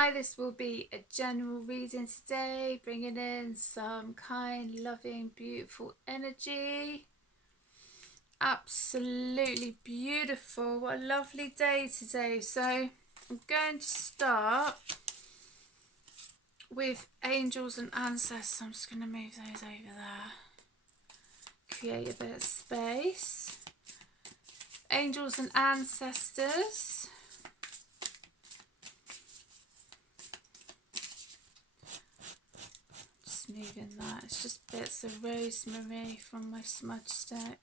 Hi, this will be a general reading today, bringing in some kind, loving, beautiful energy. Absolutely beautiful. What a lovely day today. So I'm going to start with angels and ancestors. I'm just going to move those over there. Create a bit of space. Angels and ancestors. Moving that, it's just bits of rosemary from my smudge stick.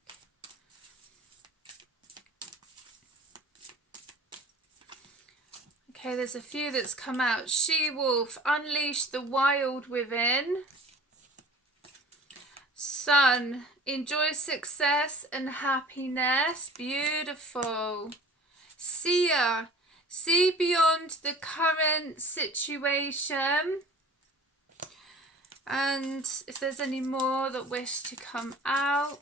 Okay, there's a few that's come out. She-wolf, unleash the wild within. Sun, enjoy success and happiness. Beautiful. Seer, see beyond the current situation. And if there's any more that wish to come out.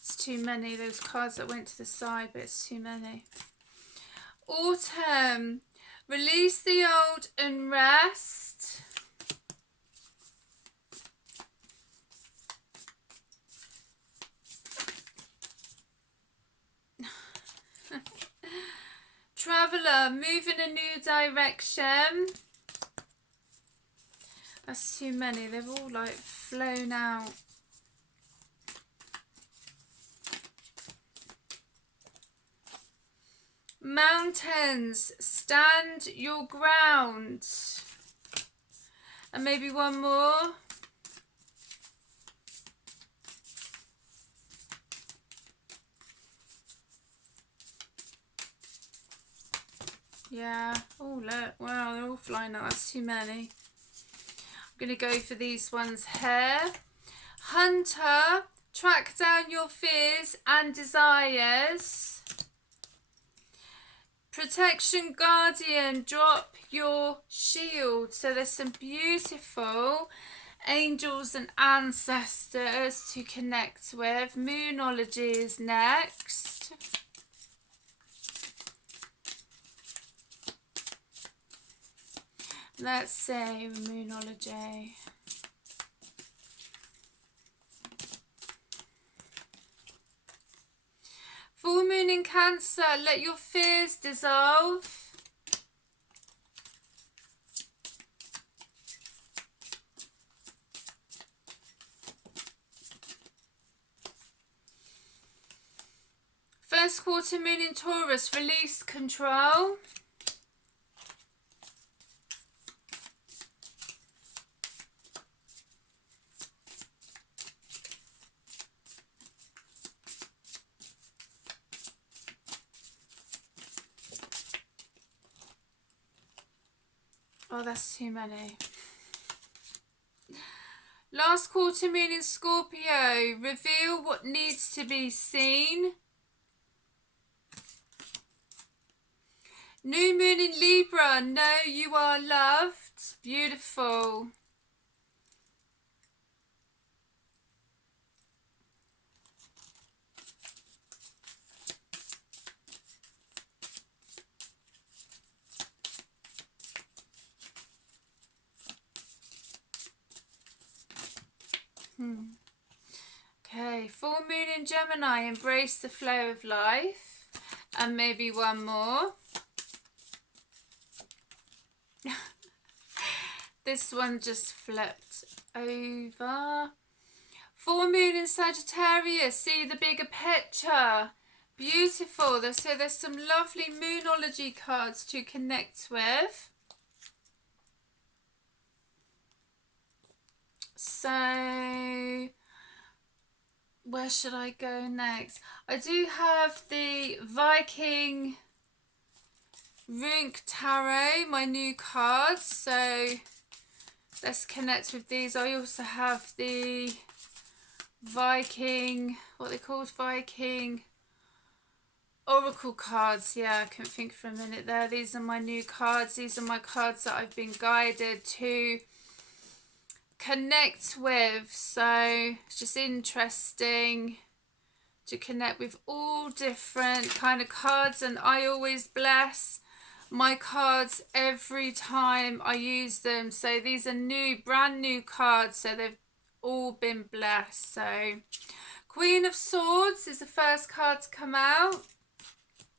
It's too many, those cards that went to the side, but it's too many. Autumn, release the old and rest. Traveller, move in a new direction. That's too many. They've all like flown out. Mountains, stand your ground. And maybe one more. Yeah. Oh, look. Wow, they're all flying out. That's too many. I'm going to go for these ones here. Hunter, track down your fears and desires. Protection Guardian, drop your shield. So there's some beautiful angels and ancestors to connect with. Moonology is next. Let's see, Moonology. Full moon in Cancer, let your fears dissolve. First quarter moon in Taurus, release control. Oh, that's too many. Last quarter moon in Scorpio, reveal what needs to be seen. New moon in Libra, know you are loved. Beautiful. Okay, full moon in Gemini, embrace the flow of life. And maybe one more. This one just flipped over. Full moon in Sagittarius, see the bigger picture. Beautiful. So there's some lovely Moonology cards to connect with. So where should I go next? I do have the Viking Runk Tarot, my new cards. So let's connect with these. I also have the Viking, what they called, Viking Oracle cards. Yeah, I couldn't think for a minute there. These are my new cards. These are my cards that I've been guided to connect with. So it's just interesting to connect with all different kind of cards, and I always bless my cards every time I use them. So these are brand new cards, so they've all been blessed. So Queen of Swords is the first card to come out,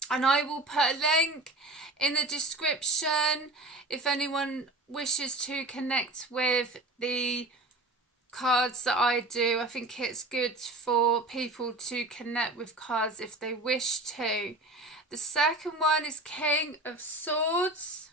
and I will put a link in the description if anyone wishes to connect with the cards that I do. I think it's good for people to connect with cards if they wish to. The second one is King of Swords.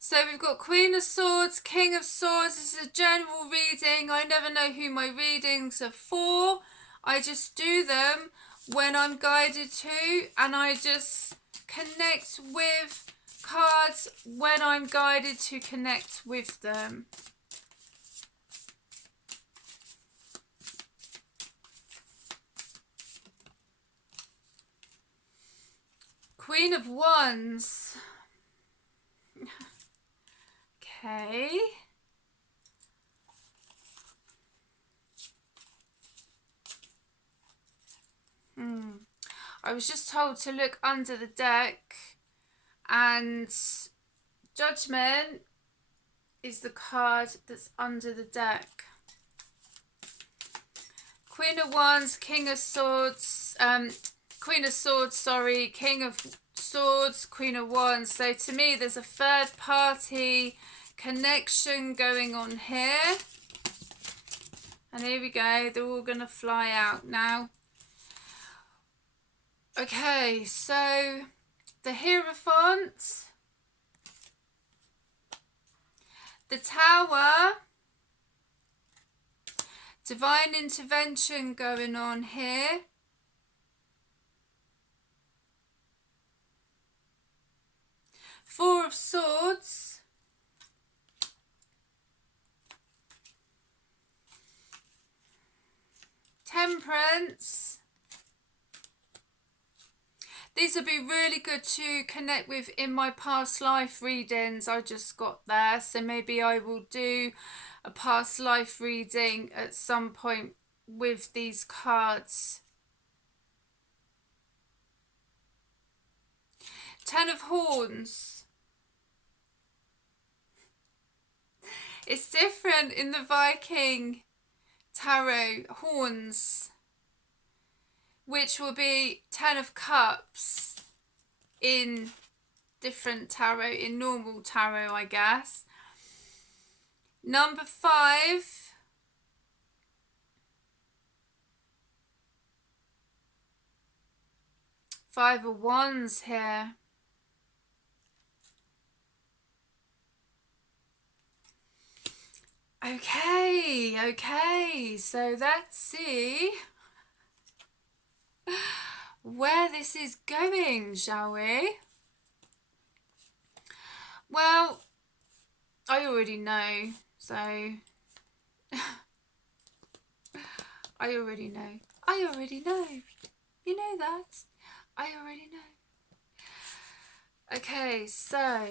So we've got Queen of Swords, King of Swords. This is a general reading. I never know who my readings are for. I just do them when I'm guided to, and I just connect with cards when I'm guided to connect with them. Queen of Wands. Okay. I was just told to look under the deck, and Judgment is the card that's under the deck. Queen of Wands, King of Swords, Queen of Swords, sorry, King of Swords, Queen of Wands. So to me, there's a third party connection going on here. And here we go, they're all going to fly out now. Okay, so the Hierophant, the Tower, divine intervention going on here. Four of Swords, Temperance. These would be really good to connect with in my past life readings I just got there. So maybe I will do a past life reading at some point with these cards. Ten of Horns. It's different in the Viking tarot, horns, which will be 10 of Cups in different tarot, in normal tarot, I guess. Number 5, Five of Wands here. Okay, so let's see where this is going, shall we? Well, I already know, so I already know. You know that. I already know. Okay, so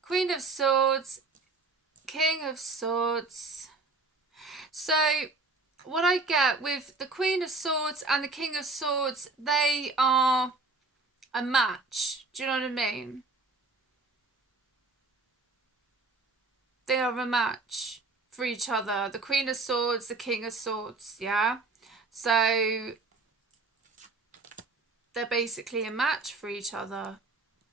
Queen of Swords, King of Swords. So what I get with the Queen of Swords and the King of Swords, they are a match. Do you know what I mean? They are a match for each other. The Queen of Swords, the King of Swords, yeah? So they're basically a match for each other.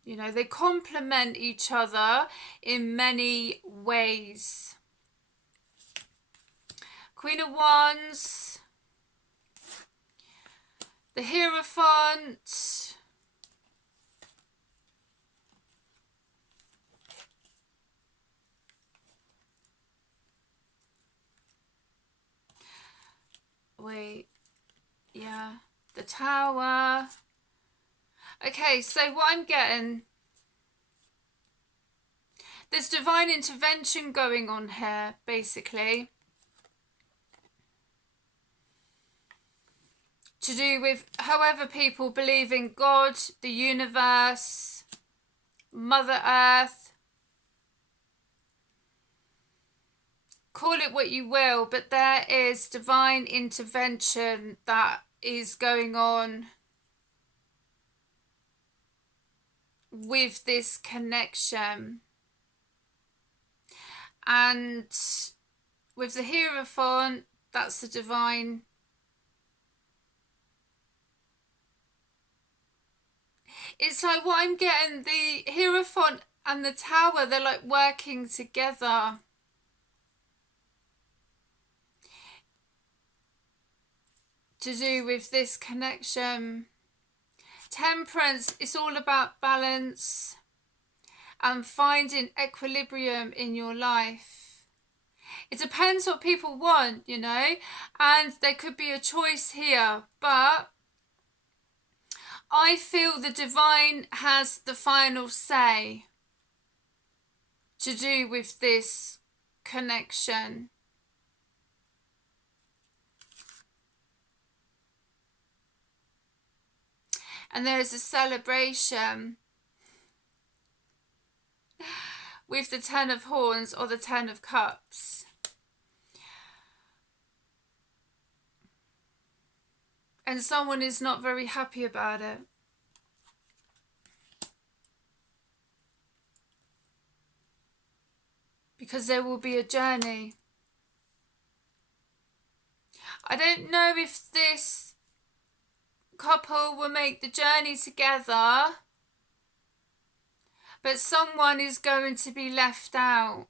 You know, they complement each other in many ways. Queen of Wands, the Hierophant, the Tower. Okay, so what I'm getting, there's divine intervention going on here, basically. To do with however people believe in God, the universe, Mother Earth. call it what you will, but there is divine intervention that is going on with this connection. And with the Hierophant, that's the divine. It's like what I'm getting, the Hierophant and the Tower, they're like working together. To do with this connection. Temperance is all about balance and finding equilibrium in your life. It depends what people want, you know, and there could be a choice here, but I feel the divine has the final say to do with this connection. And there is a celebration with the Ten of Horns or the Ten of Cups. And someone is not very happy about it. Because there will be a journey. I don't know if this couple will make the journey together, but someone is going to be left out.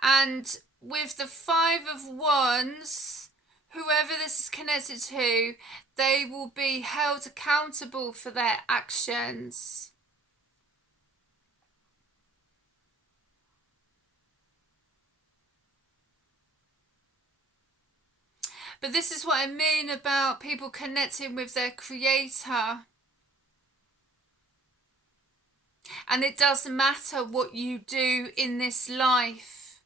And with the Five of Wands, whoever this is connected to, they will be held accountable for their actions. But this is what I mean about people connecting with their creator. And it doesn't matter what you do in this life.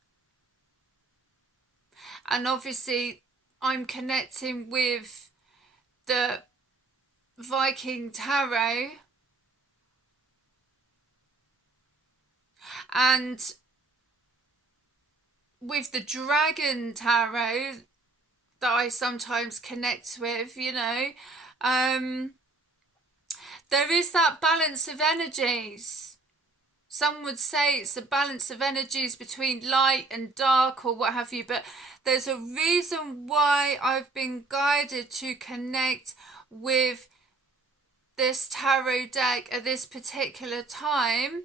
And obviously, I'm connecting with the Viking tarot. And with the Dragon tarot that I sometimes connect with, you know, there is that balance of energies. Some would say it's a balance of energies between light and dark or what have you, but there's a reason why I've been guided to connect with this tarot deck at this particular time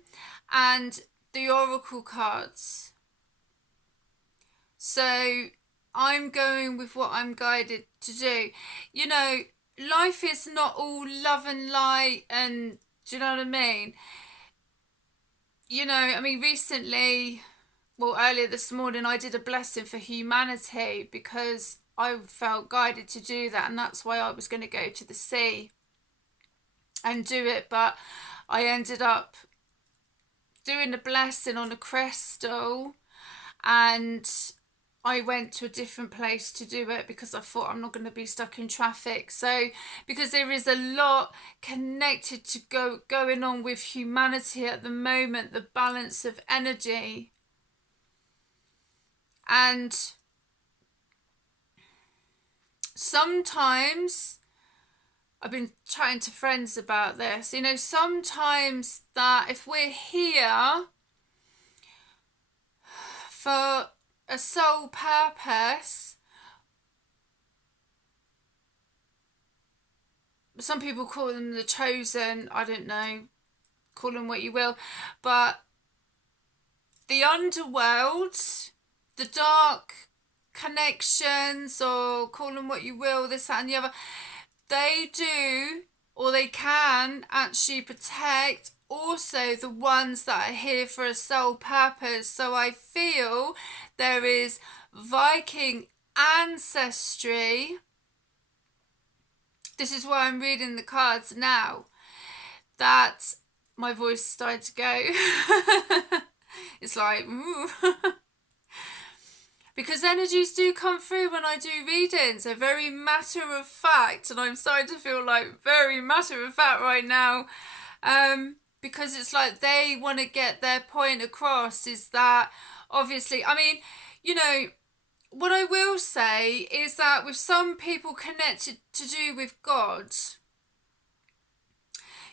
and the oracle cards. So I'm going with what I'm guided to do. You know, life is not all love and light, and do you know what I mean? You know, I mean, recently, well, earlier this morning, I did a blessing for humanity because I felt guided to do that, and that's why I was going to go to the sea and do it, but I ended up doing a blessing on a crystal, and I went to a different place to do it because I thought I'm not going to be stuck in traffic. So because there is a lot connected to going on with humanity at the moment, the balance of energy. And sometimes, I've been chatting to friends about this, you know, sometimes that if we're here for a sole purpose, some people call them the chosen, I don't know, call them what you will, but the underworld, the dark connections, or call them what you will, this, that and the other, they do, or they can actually protect also the ones that are here for a sole purpose. So I feel there is Viking ancestry. This is why I'm reading the cards now, that my voice started to go. It's like, ooh. Because energies do come through when I do readings. They're very matter of fact, and I'm starting to feel like very matter of fact right now. because it's like they want to get their point across, is that obviously, I mean, you know, what I will say is that with some people connected to do with God,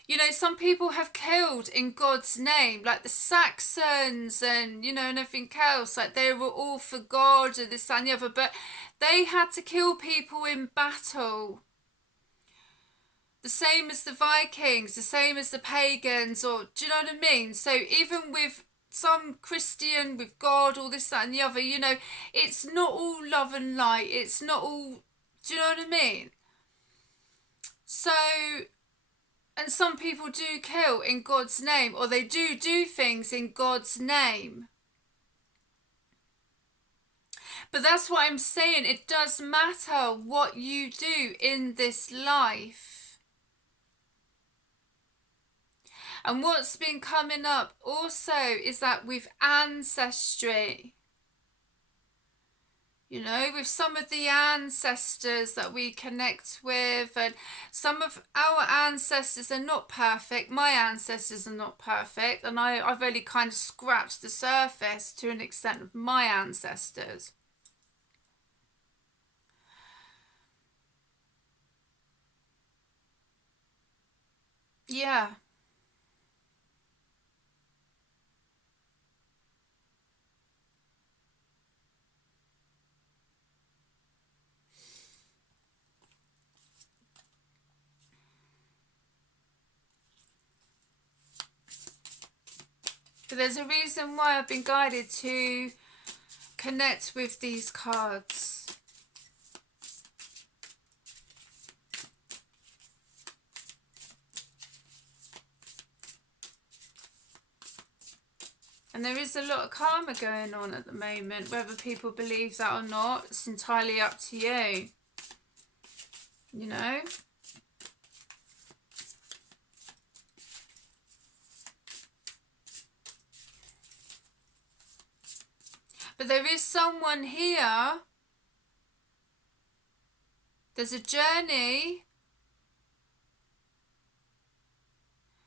you know, some people have killed in God's name, like the Saxons and, you know, and everything else. Like they were all for God and this, that and the other, but they had to kill people in battle. The same as the Vikings, the same as the pagans, or do you know what I mean? So even with some Christian, with God, all this, that and the other, you know, it's not all love and light. It's not all, do you know what I mean? So, and some people do kill in God's name, or they do things in God's name. But that's what I'm saying. It does matter what you do in this life. And what's been coming up also is that with ancestry, you know, with some of the ancestors that we connect with, and some of our ancestors are not perfect. My ancestors are not perfect, and I've only kind of scratched the surface to an extent of my ancestors. Yeah. But there's a reason why I've been guided to connect with these cards. And there is a lot of karma going on at the moment. Whether people believe that or not, it's entirely up to you. You know? But there is someone here. There's a journey.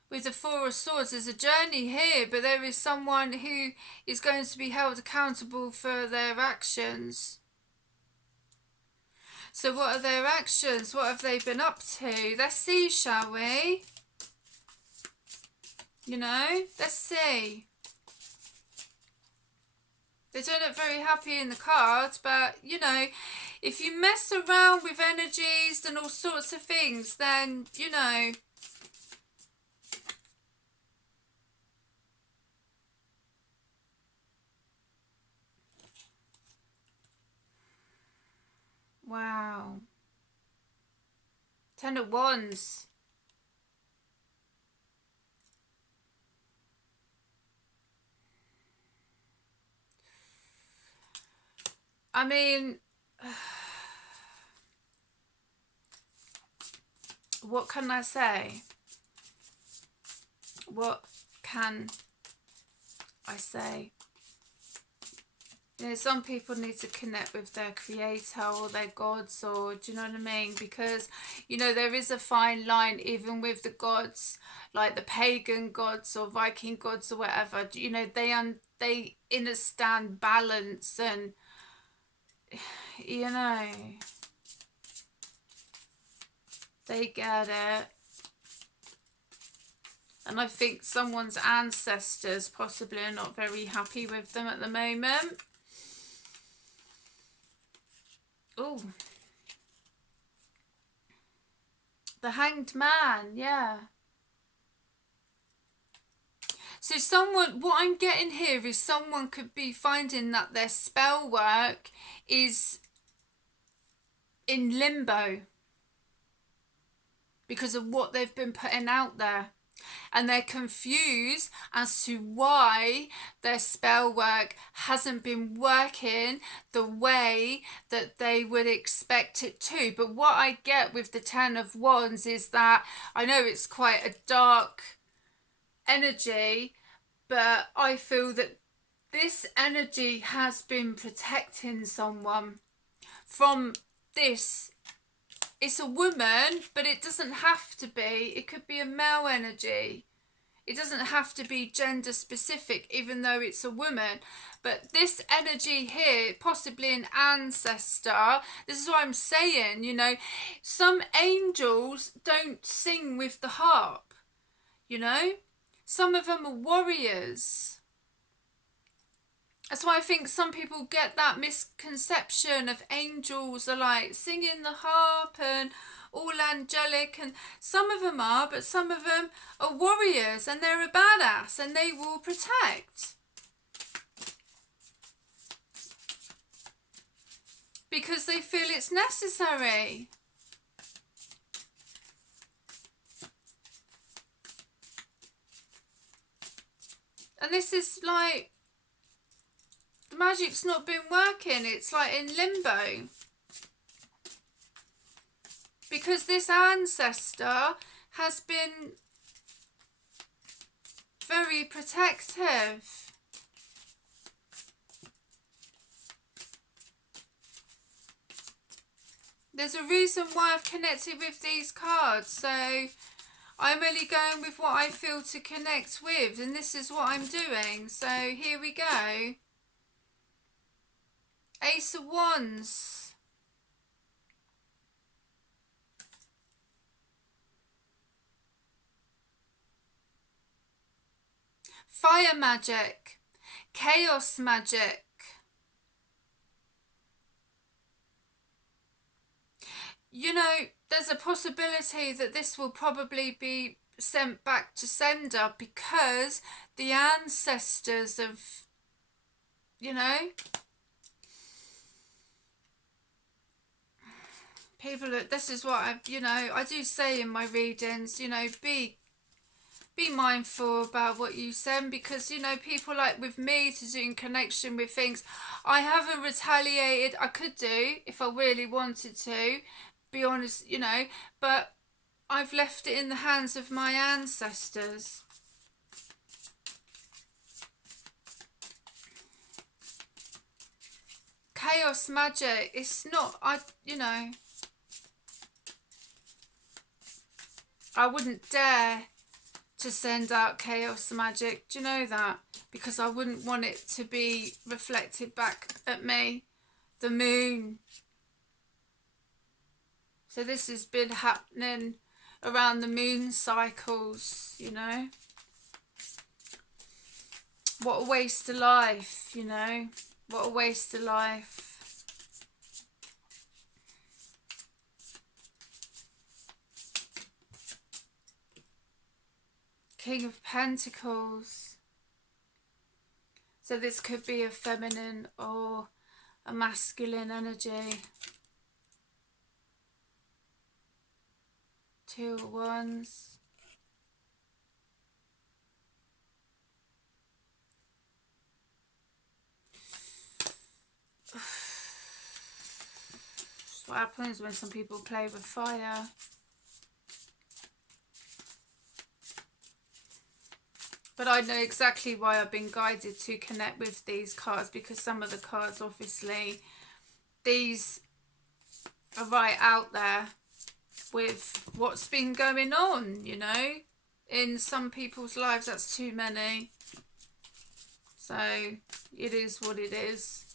With the Four of Swords, there's a journey here, but there is someone who is going to be held accountable for their actions. So what are their actions? What have they been up to? Let's see, shall we? You know, let's see. They don't look very happy in the cards, but, you know, if you mess around with energies and all sorts of things, then, you know... Wow. Ten of Wands. I mean, what can I say? What can I say? You know, some people need to connect with their creator or their gods, or do you know what I mean? Because, you know, there is a fine line even with the gods, like the pagan gods or Viking gods or whatever. You know, they understand balance, and you know, they get it. And I think someone's ancestors possibly are not very happy with them at the moment. Oh, the Hanged Man, yeah. So someone, what I'm getting here is someone could be finding that their spell work is in limbo because of what they've been putting out there. And they're confused as to why their spell work hasn't been working the way that they would expect it to. But what I get with the Ten of Wands is that, I know it's quite a dark energy, but I feel that this energy has been protecting someone from this. It's a woman, but it doesn't have to be. It could be a male energy. It doesn't have to be gender specific, even though it's a woman. But this energy here, possibly an ancestor, this is what I'm saying, you know, some angels don't sing with the harp, you know. Some of them are warriors. That's why I think some people get that misconception of angels are like singing the harp and all angelic, and some of them are, but some of them are warriors and they're a badass and they will protect. Because they feel it's necessary. And this is like, the magic's not been working. It's like in limbo. Because this ancestor has been very protective. There's a reason why I've connected with these cards. So I'm only going with what I feel to connect with. And this is what I'm doing. So here we go. Ace of Wands. Fire magic. Chaos magic. You know, there's a possibility that this will probably be sent back to sender because the ancestors of, you know, people, this is what I, you know, I do say in my readings, you know, be mindful about what you send, because, you know, people like with me to do in connection with things, I haven't retaliated. I could do if I really wanted to, be honest, you know, but I've left it in the hands of my ancestors. Chaos magic, it's not, you know, I wouldn't dare to send out chaos magic. Do you know that? Because I wouldn't want it to be reflected back at me. The moon. So this has been happening around the moon cycles, you know. What a waste of life, you know. What a waste of life. King of Pentacles. So this could be a feminine or a masculine energy. Two of Wands. What happens when some people play with fire. But I know exactly why I've been guided to connect with these cards, because some of the cards, obviously, these are right out there with what's been going on, you know, in some people's lives. That's too many. So it is what it is.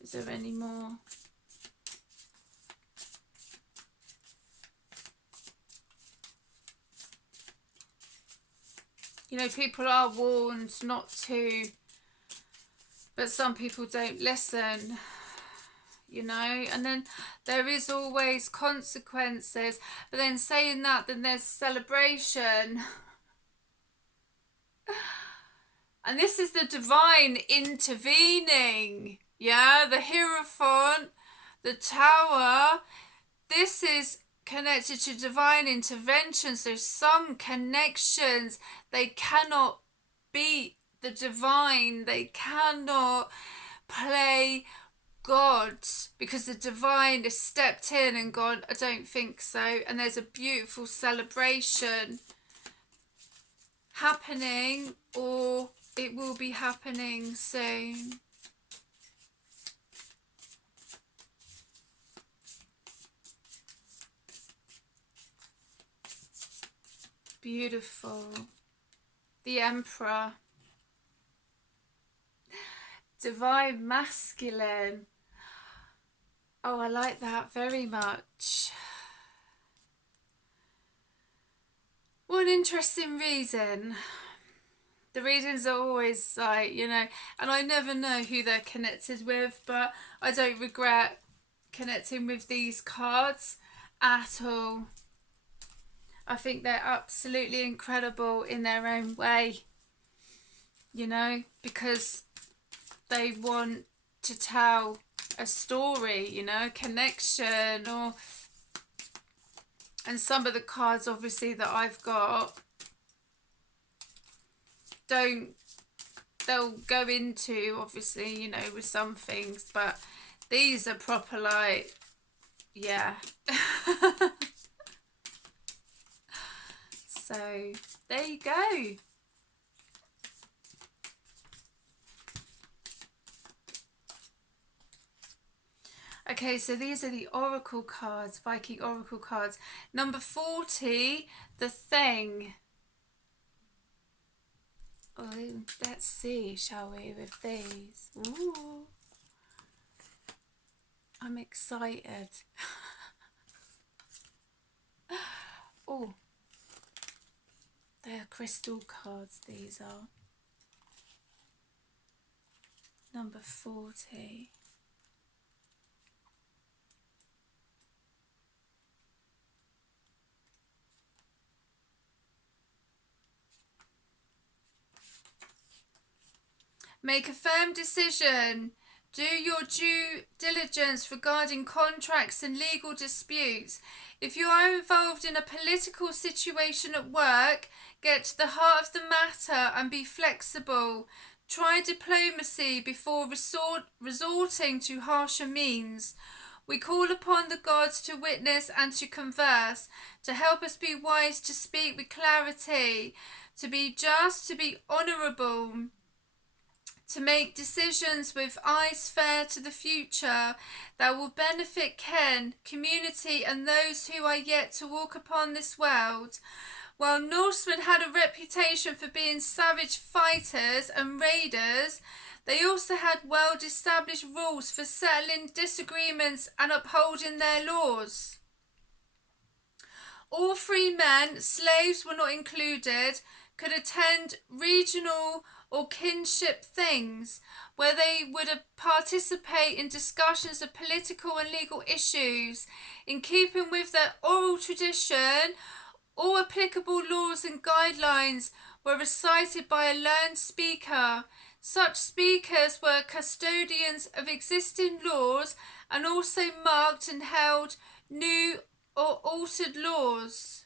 Is there any more? You know, people are warned not to, but some people don't listen, you know, and then there is always consequences. But then saying that, then there's celebration. And this is the divine intervening. Yeah, the Hierophant, the Tower. This is connected to divine intervention. So some connections, they cannot beat the divine. They cannot play God, because the divine has stepped in and gone, I don't think so. And there's a beautiful celebration happening, or it will be happening soon. beautiful. The Emperor. Divine Masculine. Oh, I like that very much. What an interesting reading. The readings are always like, you know, and I never know who they're connected with, but I don't regret connecting with these cards at all. I think they're absolutely incredible in their own way, you know, because they want to tell a story, you know, a connection, or, and some of the cards obviously that I've got they'll go into, obviously, you know, with some things, but these are proper like, yeah. So there you go. Okay, so these are the Oracle cards, Viking Oracle cards. Number 40, the Thing. Oh, let's see, shall we, with these. Ooh. I'm excited. Oh, they're crystal cards, these are. Number 40. Make a firm decision. Do your due diligence regarding contracts and legal disputes. If you are involved in a political situation at work, get to the heart of the matter and be flexible. Try diplomacy before resorting to harsher means. We call upon the gods to witness and to converse, to help us be wise, to speak with clarity, to be just, to be honourable, to make decisions with eyes fair to the future that will benefit Ken, community, and those who are yet to walk upon this world. While Norsemen had a reputation for being savage fighters and raiders, they also had well-established rules for settling disagreements and upholding their laws. All free men, slaves were not included, could attend regional or kinship things, where they would participate in discussions of political and legal issues. In keeping with their oral tradition, all applicable laws and guidelines were recited by a learned speaker. Such speakers were custodians of existing laws and also marked and held new or altered laws.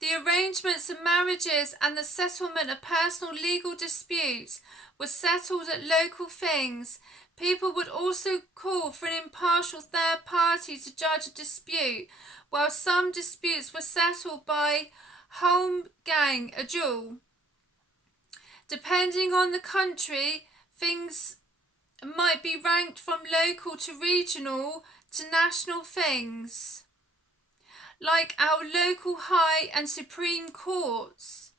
The arrangements of marriages and the settlement of personal legal disputes were settled at local things. People would also call for an impartial third party to judge a dispute, while some disputes were settled by holmgang, a duel. Depending on the country, things might be ranked from local to regional to national things, like our local high and supreme courts.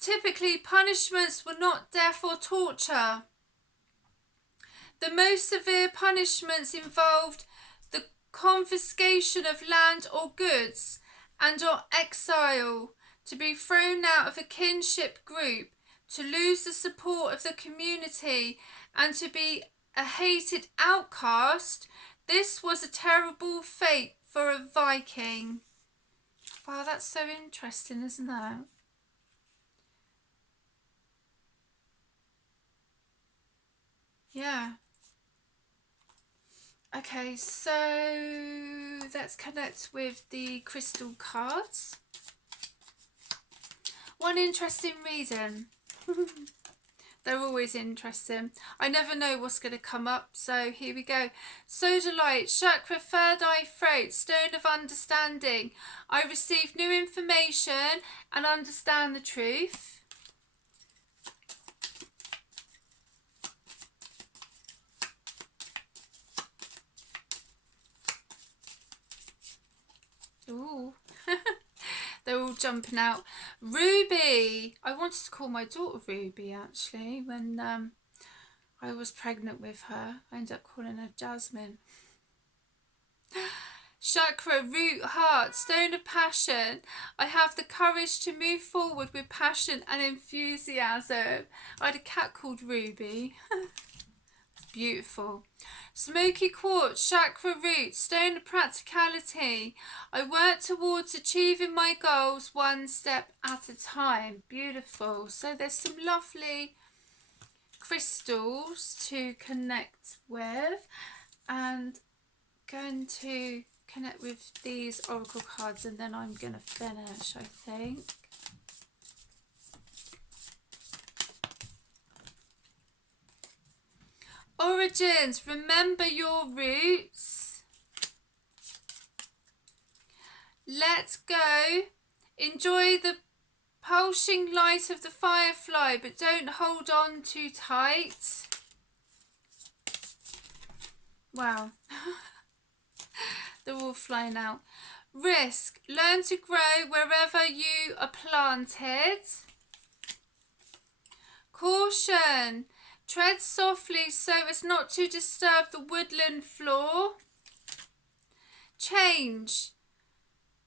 Typically, punishments were not death or torture. The most severe punishments involved the confiscation of land or goods and or exile, to be thrown out of a kinship group, to lose the support of the community, and to be a hated outcast. This was a terrible fate for a Viking. Wow, that's so interesting, isn't that? Yeah. Okay, so let's connect with the crystal cards. One interesting reading. They're always interesting. I never know what's going to come up, so here we go. Soda light, chakra, third eye, throat, stone of understanding. I receive new information and understand the truth. Ooh. They're all jumping out. Ruby. I wanted to call my daughter Ruby, actually, when I was pregnant with her. I ended up calling her Jasmine. Chakra, root, heart, stone of passion. I have the courage to move forward with passion and enthusiasm. I had a cat called Ruby. Beautiful. Smoky quartz, chakra root, stone of practicality. I work towards achieving my goals one step at a time. Beautiful. So there's some lovely crystals to connect with, and going to connect with these oracle cards, and then I'm going to finish, I think. Origins, remember your roots. Let go. Enjoy the pulsing light of the firefly, but don't hold on too tight. Wow. They're all flying out. Risk. Learn to grow wherever you are planted. Caution. Tread softly so as not to disturb the woodland floor. Change.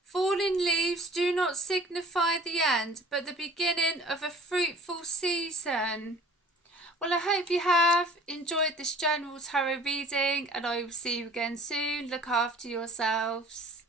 Falling leaves do not signify the end, but the beginning of a fruitful season. Well, I hope you have enjoyed this general tarot reading, and I will see you again soon. Look after yourselves.